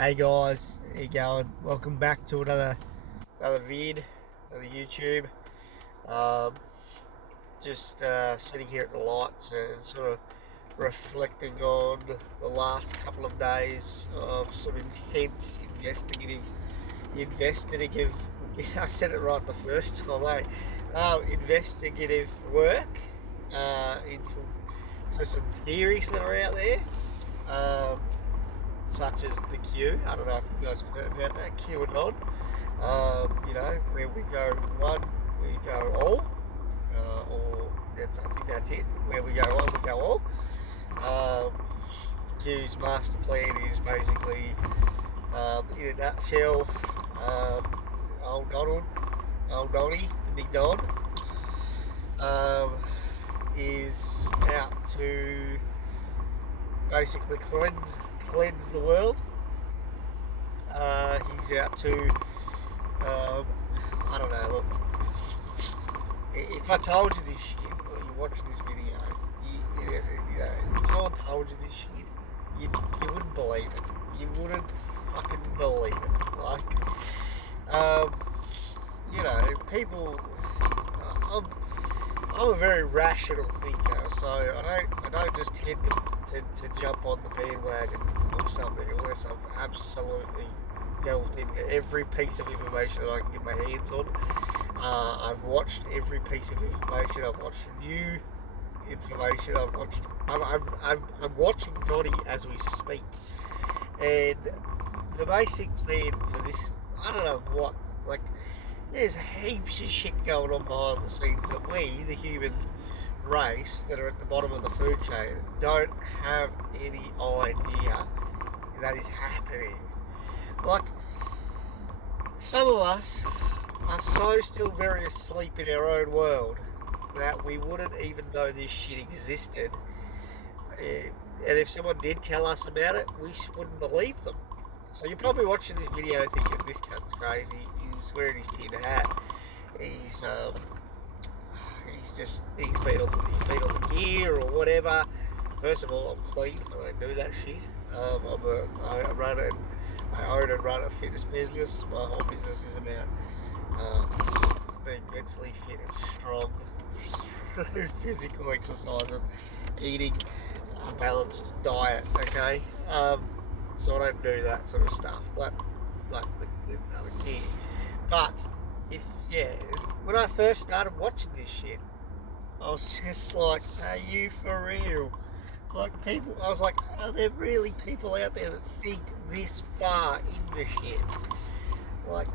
Hey guys, how you going? Welcome back to another vid, another YouTube. Um, just sitting here at the lights and sort of reflecting on the last couple of days of some intense investigative. I said it right the first time, investigative work into some theories that are out there. Um, Such as the Q. I don't know if you guys have heard about that, QAnon. Where we go one, we go all, or I think that's it. Where we go one, we go all. Q's master plan is basically, in a nutshell, old Donald, old Donnie, the big Don, is out to basically cleanse the world. He's out to, I don't know, look, if I told you this shit, or you watched this video, if someone told you this shit, you wouldn't believe it. You wouldn't fucking believe it. Um, people, I'm a very rational thinker, so I don't just tend to jump on the bandwagon of something unless I've absolutely delved into every piece of information that I can get my hands on. I've watched every piece of information. I've watched new information. I'm watching Noddy as we speak, and the basic plan for this, I don't know what, like, there's heaps of shit going on behind the scenes that we, the human race that are at the bottom of the food chain, don't have any idea that is happening. Like, some of us are so still very asleep in our own world that we wouldn't even know this shit existed. And if someone did tell us about it, we wouldn't believe them. So you're probably watching this video thinking, this cunt's crazy, he's wearing his tin hat, he's been on the gear or whatever. First of all, I'm clean, I don't do that shit. I own and run a fitness business. My whole business is about being mentally fit and strong through physical exercise and eating a balanced diet, okay? So I don't do that sort of stuff, like the other kid. But when I first started watching this shit, I was just like, are you for real? Like, I was like, are there really people out there that think this far into shit? Like,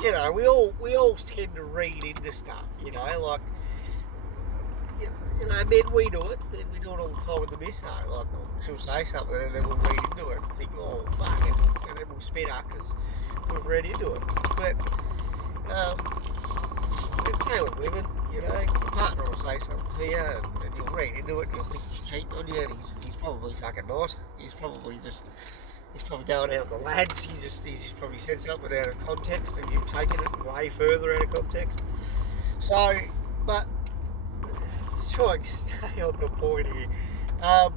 we all tend to read into stuff, like, men, we do it all the time with the misso. Like, she'll say something and then we'll read into it and think, oh, fuck it, and then we'll spin up because we've read into it. But, it's same with women, your partner will say something to you and you'll read into it and you'll think he's cheating on you and he's probably fucking not. He's probably going out with the lads, he's probably said something out of context and you've taken it way further out of context. So, but let's try and stay on the point here. I'm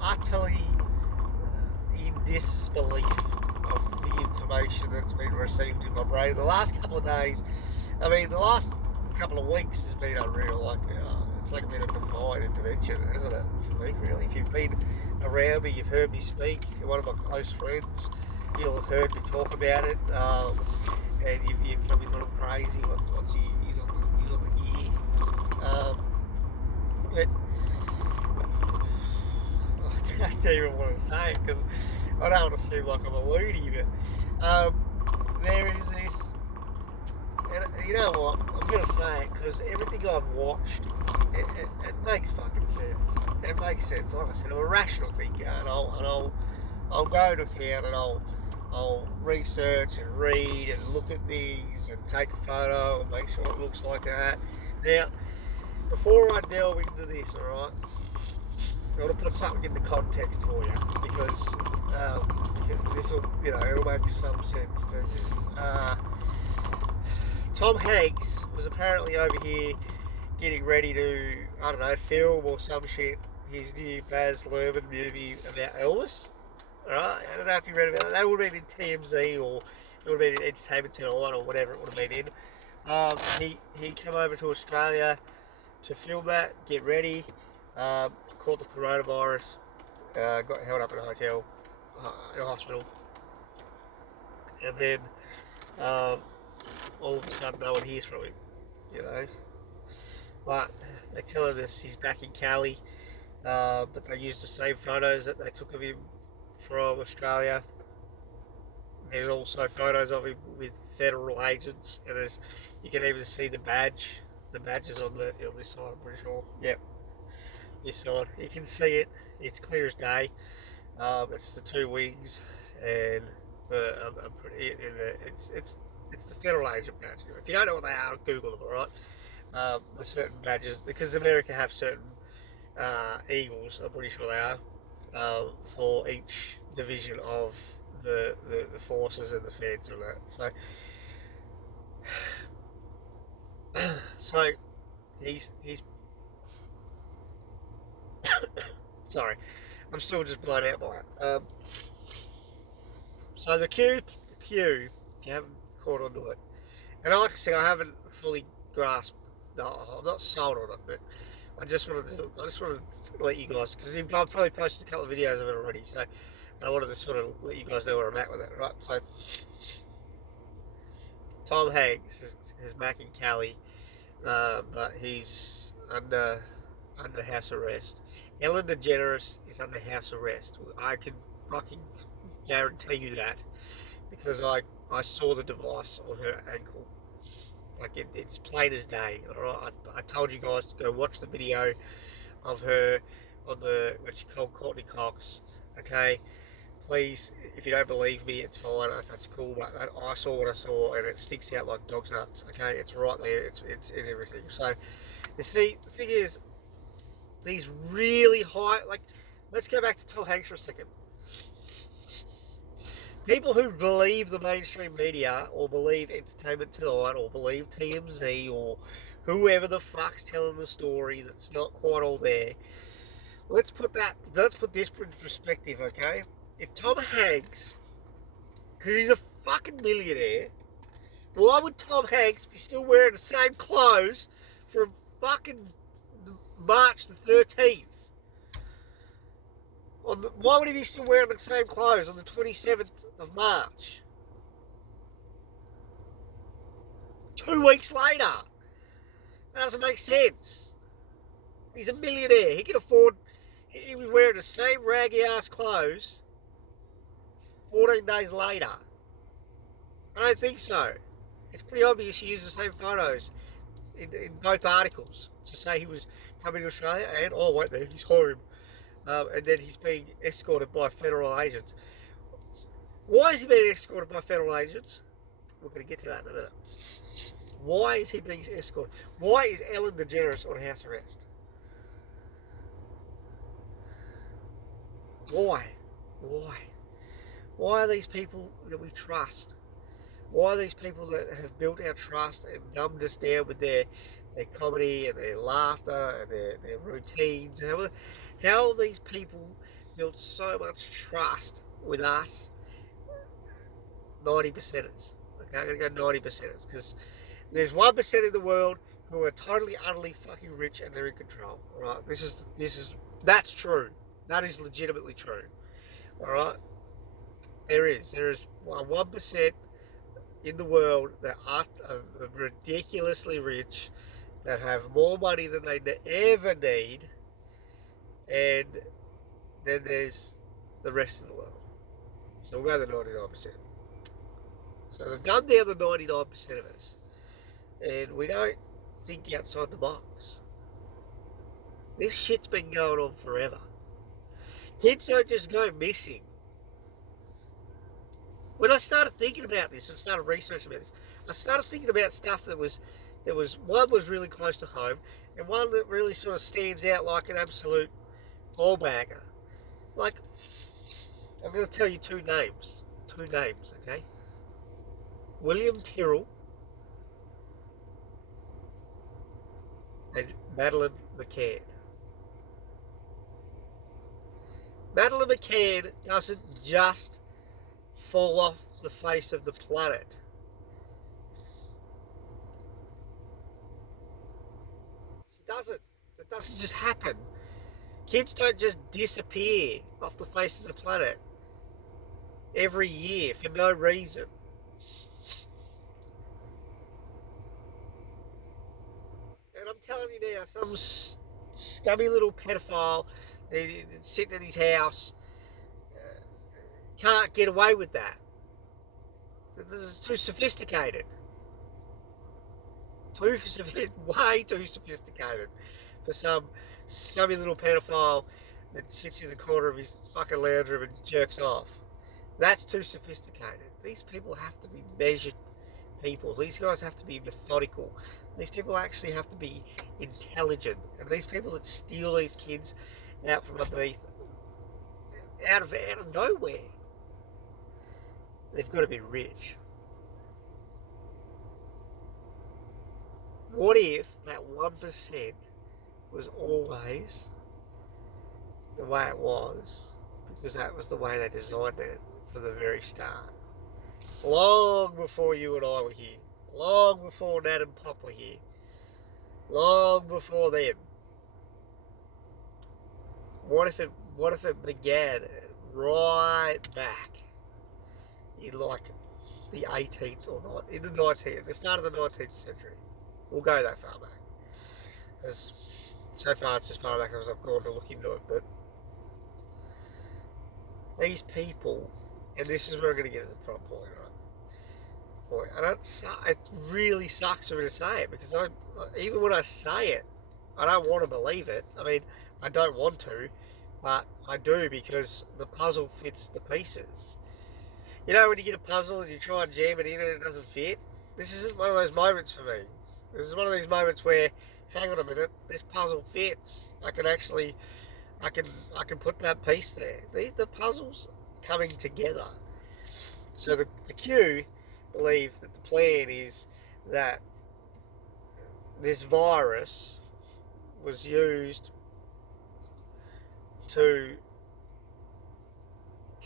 utterly in disbelief of the information that's been received in my brain. The last couple of days, the last couple of weeks has been unreal. Like, it's like a bit of divine intervention, isn't it, for me, really? If you've been around me, you've heard me speak, if you're one of my close friends, you'll have heard me talk about it, and you've probably thought I'm crazy. He's on the gear. But I don't even want to say it because I don't want to seem like I'm a loony, but there is this, and you know what, I'm going to say it because everything I've watched, it makes fucking sense. It makes sense. Like I said, I'm a rational thinker, and I'll go to town and I'll research and read and look at things and take a photo and make sure it looks like that. Now, before I delve into this, alright, I want to put something into context for you because this will, it'll make some sense to you. Tom Hanks was apparently over here getting ready to, I don't know, film or some shit, his new Baz Luhrmann movie about Elvis. Right? I don't know if you read about that. That would have been in TMZ or it would have been in Entertainment Tonight or whatever it would have been in. He came over to Australia to film that, get ready, caught the coronavirus, got held up in a hotel, in a hospital, and then um, all of a sudden no one hears from him, you know. But they're telling us he's back in Cali, but they used the same photos that they took of him from Australia. There's also photos of him with federal agents, and you can even see the badge. The badge is on this side, I'm pretty sure. Yep, this side. You can see it. It's clear as day. It's the two wings, and it's the federal agent badge. If you don't know what they are, Google them. All right. The certain badges, because America have certain eagles. I'm pretty sure they are for each division of the forces and the feds and that. So he's sorry, I'm still just blown out by it. So the Q, if you haven't caught onto it, and like I said, I haven't fully grasped. I'm not sold on it, but I just wanted to let you guys, because I've probably posted a couple of videos of it already, so I wanted to sort of let you guys know where I'm at with it, right? So Tom Hanks is back in Cali, but he's under house arrest. Ellen DeGeneres is under house arrest. I can fucking guarantee you that, because I saw the device on her ankle. Like it's plain as day. All right, I told you guys to go watch the video of her on when she called Courtney Cox. Okay, please, if you don't believe me, it's fine. That's cool. But I saw what I saw, and it sticks out like dog's nuts. Okay, it's right there. It's in everything. So the thing is, these really high, like, let's go back to Tom Hanks for a second. People who believe the mainstream media or believe Entertainment Tonight or believe TMZ or whoever the fuck's telling the story that's not quite all there, let's put this in perspective, okay? If Tom Hanks, because he's a fucking millionaire, why would Tom Hanks be still wearing the same clothes from fucking March the 13th? Why would he be still wearing the same clothes on the 27th of March? 2 weeks later. That doesn't make sense. He's a millionaire. He can afford. He was wearing the same raggy ass clothes 14 days later. I don't think so. It's pretty obvious he used the same photos in both articles to say he was coming to Australia and, oh, wait there, he's home. And then he's being escorted by federal agents. Why is he being escorted by federal agents? We're going to get to that in a minute. Why is he being escorted? Why is Ellen DeGeneres on house arrest? Why? Why are these people that we trust? Why are these people that have built our trust and numbed us down with their comedy and their laughter and their routines? How are these people built so much trust with us 90%ers? Okay, I'm going to go 90%ers, because there's 1% in the world who are totally, utterly fucking rich and they're in control. Right? That's true. That is legitimately true. All right. There is 1% in the world that are ridiculously rich, that have more money than they ever need, and then there's the rest of the world. So we'll go to 99%. So they've done down the 99% of us, and we don't think outside the box. This shit's been going on forever. Kids don't just go missing. When I started thinking about this and started researching about this, I started thinking about stuff that was one was really close to home, and one that really sort of stands out like an absolute ballbagger. Like, I'm going to tell you two names, okay? William Tyrrell and Madeleine McCann. Madeleine McCann doesn't just fall off the face of the planet. It doesn't. It doesn't just happen. Kids don't just disappear off the face of the planet every year for no reason. And I'm telling you now, some scummy little pedophile sitting in his house can't get away with that. This is too sophisticated. Way too sophisticated for some scummy little pedophile that sits in the corner of his fucking lounge room and jerks off. That's too sophisticated. These people have to be measured people. These guys have to be methodical. These people actually have to be intelligent. And these people that steal these kids out from underneath, out of nowhere, they've got to be rich. What if that 1% was always the way it was, because that was the way they designed it from the very start? Long before you and I were here, long before Nat and Pop were here, long before them. What if it began right back in like the 18th or not, in the 19th, the start of the 19th century? We'll go that far back, because so far it's as far back as I've gone to look into it. But these people, and this is where I'm going to get to the point, right? It really sucks for me to say it, because even when I say it, I don't want to believe it. I mean, I don't want to, but I do, because the puzzle fits the pieces. You know, when you get a puzzle and you try and jam it in and it doesn't fit? This isn't one of those moments for me. This is one of these moments where, hang on a minute, this puzzle fits. I can put that piece there. The puzzle's coming together. So the Q believe that the plan is that this virus was used to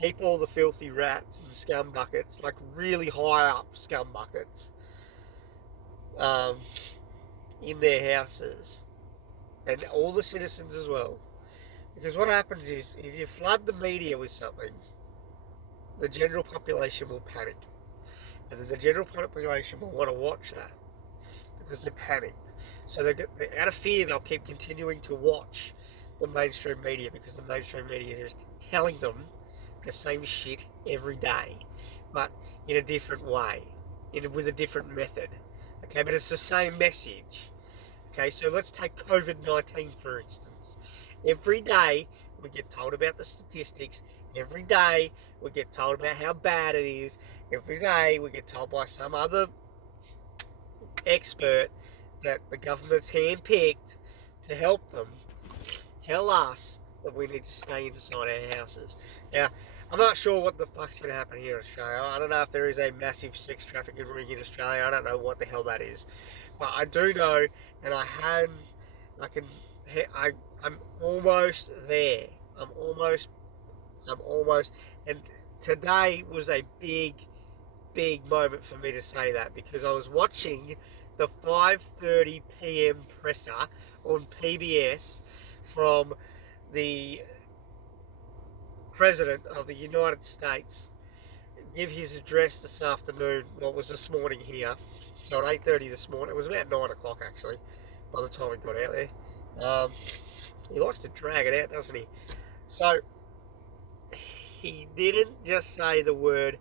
keep all the filthy rats and scum buckets, like really high up scum buckets, in their houses, and all the citizens as well. Because what happens is, if you flood the media with something, the general population will panic. And then the general population will want to watch that, because they're panicked. So they're out of fear, they'll keep continuing to watch the mainstream media, because the mainstream media is telling them the same shit every day, but in a different way, with a different method. Okay, but it's the same message. Okay, so let's take COVID-19 for instance. Every day we get told about the statistics. Every day we get told about how bad it is. Every day we get told by some other expert that the government's handpicked to help them tell us that we need to stay inside our houses. Now, I'm not sure what the fuck's going to happen here in Australia. I don't know if there is a massive sex trafficking ring in Australia. I don't know what the hell that is. But I do know, and I'm almost there. I'm almost, and today was a big moment for me to say that, because I was watching the 5:30 p.m. presser on PBS from the President of the United States give his address this afternoon. Well, it was this morning here, so at 8:30 this morning. It was about 9 o'clock actually by the time we got out there. He likes to drag it out, doesn't he? So he didn't just say the word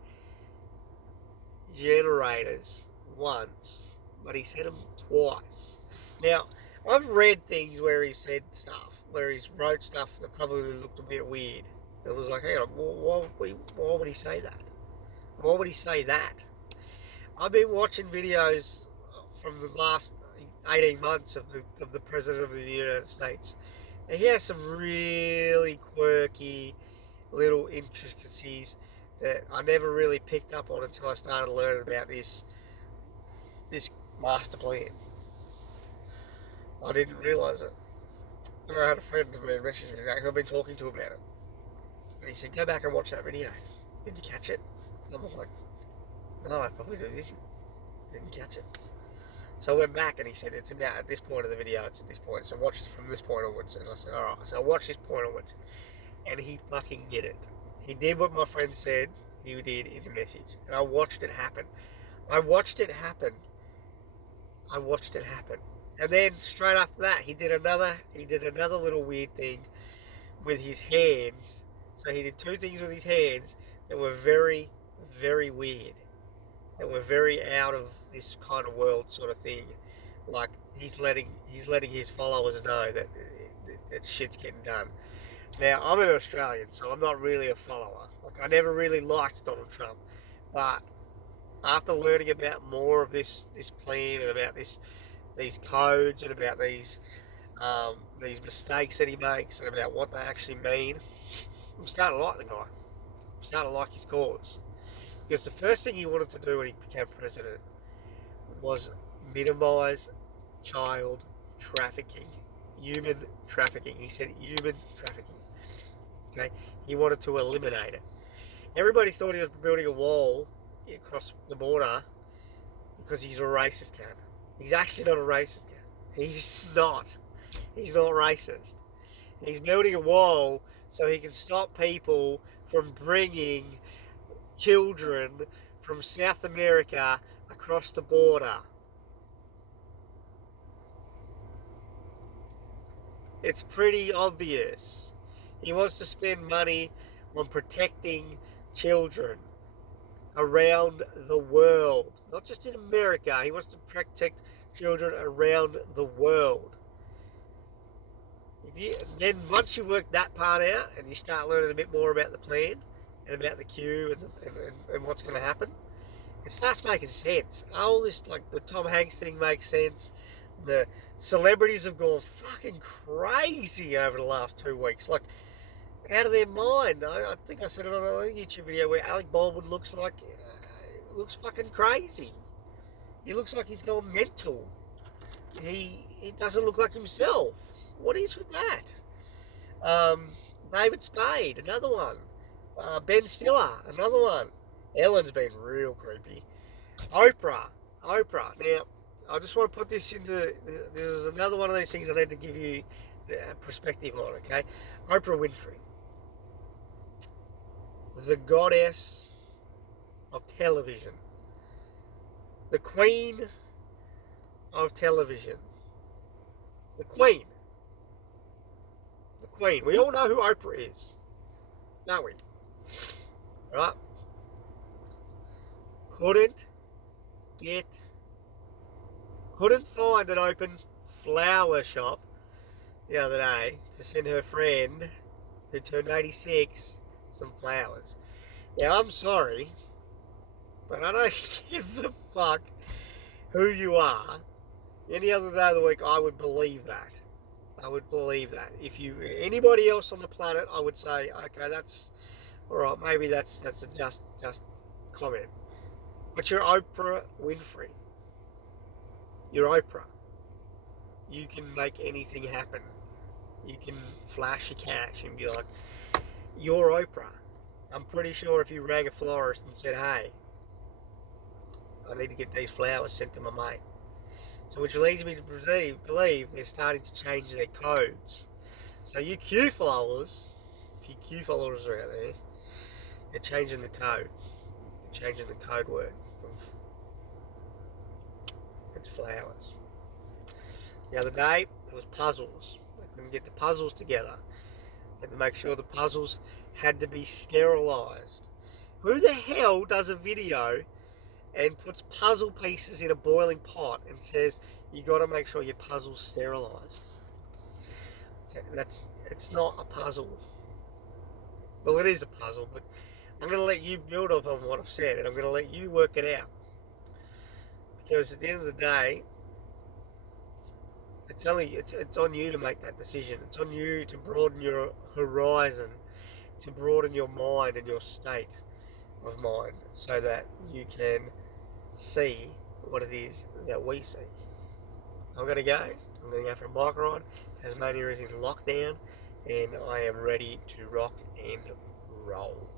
generators once, but he said them twice. Now, I've read things where he said stuff, where he's wrote stuff that probably looked a bit weird. It was like, hang on, why would he say that? Why would he say that? I've been watching videos from the last 18 months of the President of the United States, and he has some really quirky little intricacies that I never really picked up on until I started learning about this master plan. I didn't realise it. And I had a friend of mine message me that I've been talking to about it. And he said, go back and watch that video. Did you catch it? I'm like, no, I probably didn't catch it. So I went back and he said, it's about at this point of the video, it's at this point. So watch from this point onwards. And I said, alright. So I watched this point onwards. And he fucking did it. He did what my friend said he did in the message. And I watched it happen. I watched it happen. And then straight after that, he did another little weird thing with his hands. So he did two things with his hands that were very, very weird. That were very out of this kind of world sort of thing. Like he's letting his followers know that shit's getting done. Now I'm an Australian, so I'm not really a follower. Like I never really liked Donald Trump, but after learning about more of this plan and about these codes and about these mistakes that he makes and about what they actually mean, I'm starting to like the guy. I'm starting to like his cause. Because the first thing he wanted to do when he became president was minimise child trafficking, human trafficking. He said human trafficking. Okay, he wanted to eliminate it. Everybody thought he was building a wall across the border because he's a racist cunt. He's actually not a racist cunt. He's not. He's not racist. He's building a wall so he can stop people from bringing children from South America across the border. It's pretty obvious. He wants to spend money on protecting children around the world, not just in America. He wants to protect children around the world. Then once you work that part out and you start learning a bit more about the plan and about the queue and what's going to happen, it starts making sense. All this, like the Tom Hanks thing makes sense. The celebrities have gone fucking crazy over the last 2 weeks, like out of their mind. I think I said it on a YouTube video where Alec Baldwin looks fucking crazy. He looks like he's gone mental. He doesn't look like himself. What is with that? David Spade, another one. Ben Stiller, another one. Ellen's been real creepy. Oprah. Now, I just want to put this into. There's another one of these things I need to give you perspective on. Okay, Oprah Winfrey, the goddess of television, the queen of television, the queen. We all know who Oprah is, don't we? Right? Couldn't find an open flower shop the other day to send her friend, who turned 86, some flowers. Now, I'm sorry, but I don't give a fuck who you are. Any other day of the week, I would believe that. If you anybody else on the planet, I would say, okay, that's all right. Maybe that's a just comment. But you're Oprah Winfrey. You're Oprah. You can make anything happen. You can flash your cash and be like, you're Oprah. I'm pretty sure if you rang a florist and said, hey, I need to get these flowers sent to my mate. So which leads me to believe they're starting to change their codes. So you Q followers, if you Q followers are out there, they're changing the code. They're changing the code word from it's flowers. The other day, it was puzzles. They couldn't get the puzzles together. They had to make sure the puzzles had to be sterilised. Who the hell does a video and puts puzzle pieces in a boiling pot and says, you got to make sure your puzzle's sterilised? It's not a puzzle. Well, it is a puzzle, but I'm going to let you build up on what I've said, and I'm going to let you work it out. Because at the end of the day, it's on you to make that decision. It's on you to broaden your horizon, to broaden your mind and your state of mind, so that you can see what it is that we see. I'm going to go for a bike ride. Tasmania is in lockdown, and I am ready to rock and roll.